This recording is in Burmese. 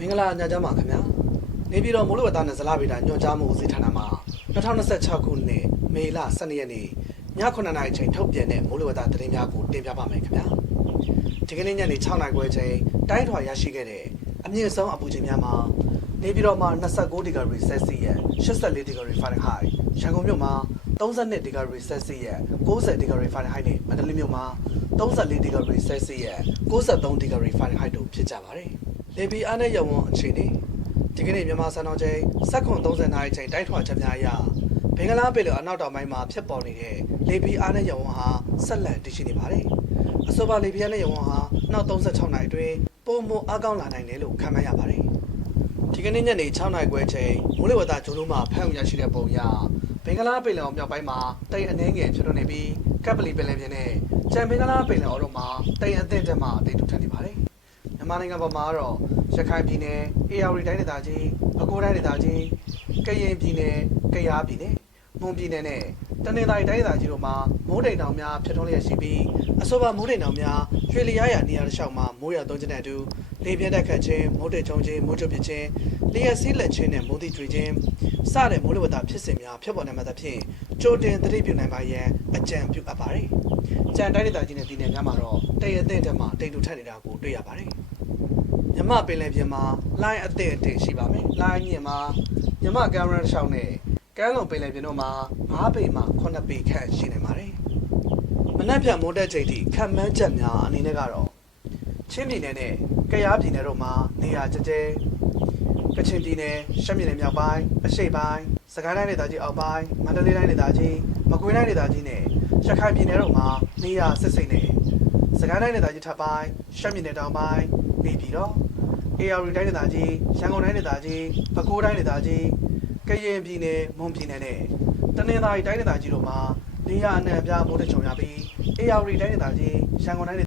မင်္ဂလာညချမ်းပါခင်ဗျာနေပြည်တော်မိုးလေဝသနဲ့ဇလဗေဒညွှန်ကြားမှုဦးစီးဌာနမှ2026ခုနှစ်မေလ12ရက်နေ့ည9:00နာရီချိန်ထုတ်ပြန်တဲ့မိုးလေဝသသတင်းများကိုတင်ပြပါမယ်ခင်ဗျာဒီကနေ့ညနေ6:00နာရီခွဲချိန်တိုင်းထွာရရှိခဲ့တဲ့အမြင့်ဆုံးအပူချိန်များမှာနေပြည်တော်မှာ29ဒီဂရီဆဲလ်စီယပ်84ဒီဂရီဖာရင်ဟိုက်ရန်ကုန်မြို့မှာ32ဒီဂရီဆဲလ်စီယပ်90ဒီဂရီဖာရင်ဟိုက်နဲ့မန္တလေးမြို့မှာ34ဒီဂရီဆဲလ်စီယပ်93ဒီဂရီဖာရင်ဟိုက်တို့ဖြစ်ကြပါတယ်လေပီအားနဲ့ရဝန်းအခြေအနေဒီကနေ့မြန်မာစံတော်ချိန်7:30နာရီချိန်တိုင်းထွာချက်များအရဘင်္ဂလားပင်လယ်အနောက်တောင်ပိုင်းမှာဖြစ်ပေါ်နေတဲ့လေပီအားနဲ့ရဝန်းဟာဆက်လက်တည်ရှိနေပါတယ်အဆိုပါလေပီအားနဲ့ရဝန်းဟာနောက်36နာရီအတွင်းပုံမှန်အားကောင်းလာနိုင်တယ်လို့ခန့်မှန်းရပါတယ်ဒီကနေ့ညနေ6နာရီခွဲချိန်မိုးလေဝသဂျိုးလုံးမှာဖမ်းရရှိတဲ့ပုံရဘင်္ဂလားပင်လယ်မြောက်ပိုင်းမှာတိမ်အနှဲငယ်ဖြစ်ထွန်းနေပြီးကပ်ပလီပင်လယ်ပြင်နဲ့ကြံဘင်္ဂလားပင်လယ်အော်တို့မှာတိမ်အသင့်တက်မှတိမ်ထူထပ်နေပါတယ်မြန်မာနိုင်ငံပေါ်မှာတော့ရခိုင်ပြည်နယ်၊အေရဝတီတိုင်းဒေသကြီး၊ပဲခူးတိုင်းဒေသကြီး၊ကရင်ပြည်နယ်၊ကယားပြည်နယ်၊မွန်ပြည်နယ်နဲ့တနင်္သာရီတိုင်းဒေသကြီးတို့မှာမိုးတိမ်တောင်များဖြစ်ထွန်းလျက်ရှိပြီးအဆိုပါမိုးတိမ်တောင်များရွှေလျားရနေရာတစ်လျှောက်မှာမိုးရွာသွန်းခြင်းနဲ့အတူလေပြင်းတိုက်ခတ်ခြင်းမိုးတိမ်ချုံခြင်းမိုးကြိုပစ်ခြင်းလျှက်စီးလက်ခြင်းနဲ့မိုးတိမ်ကျွေခြင်းစတဲ့မိုးလေဝသဖြစ်စဉ်များဖြစ်ပေါ်နေမှသဖြင့်ကြိုတင်သတိပြုနိုင်ပါရန်အကြံပြုအပ်ပါတယ်။ကြံတိုင်းဒေသကြီးနဲ့ပြည်နယ်များမှာတော့တိမ်အသင့်တက်မှတိမ်တူထက်နေတာကိုတွေ့ရပါတယ်။မြမပင်လယ်ပြင်မှာလိုင်းအသင့်အင့်ရှိပါမယ်။လိုင်းမြင့်မှာမြမကင်မရာတစ်ချောင်းနဲ့ကမ်းလွန်ပင်လယ်ပြင်တို့မှာ9ပေမှ9ပေခန့်ရှိနေပါတယ်။မနက်ဖြန်မိုးတက်ချိန်ထိခံမှန်းချက်များအနေနဲ့ကတော့ချင်းပြည်နယ်နဲ့ကယားပြည်နယ်တို့မှာနေရာကျကျကချင်ပြည်နယ်ရှမ်းပြည်နယ်မြောက်ပိုင်းအရှေ့ပိုင်းစကိုင်းတိုင်းဒေသကြီးအောက်ပိုင်းမန္တလေးတိုင်းဒေသကြီးမကွေးတိုင်းဒေသကြီးနဲ့ရခိုင်ပြည်နယ်တို့မှာနေရာစစ်စိမ့်နဲ့စကိုင်းတိုင်းဒေသကြီးထပ်ပိုင်းရှမ်းပြည်နယ်တောင်ပိုင်းနေပြည်တော်အေရဝတီတိုင်းဒေသကြီးရန်ကုန်တိုင်းဒေသကြီးပဲခူးတိုင်းဒေသကြီးကရင်ပြည်နယ်မွန်ပြည်နယ်နဲ့တနင်္သာရီတိုင်းဒေသကြီးတို့မှာနေရာအနှံ့အပြားမိုးထချုံရပြီးအေရဝတီတိုင်းဒေသကြီးရန်ကုန်တိုင်း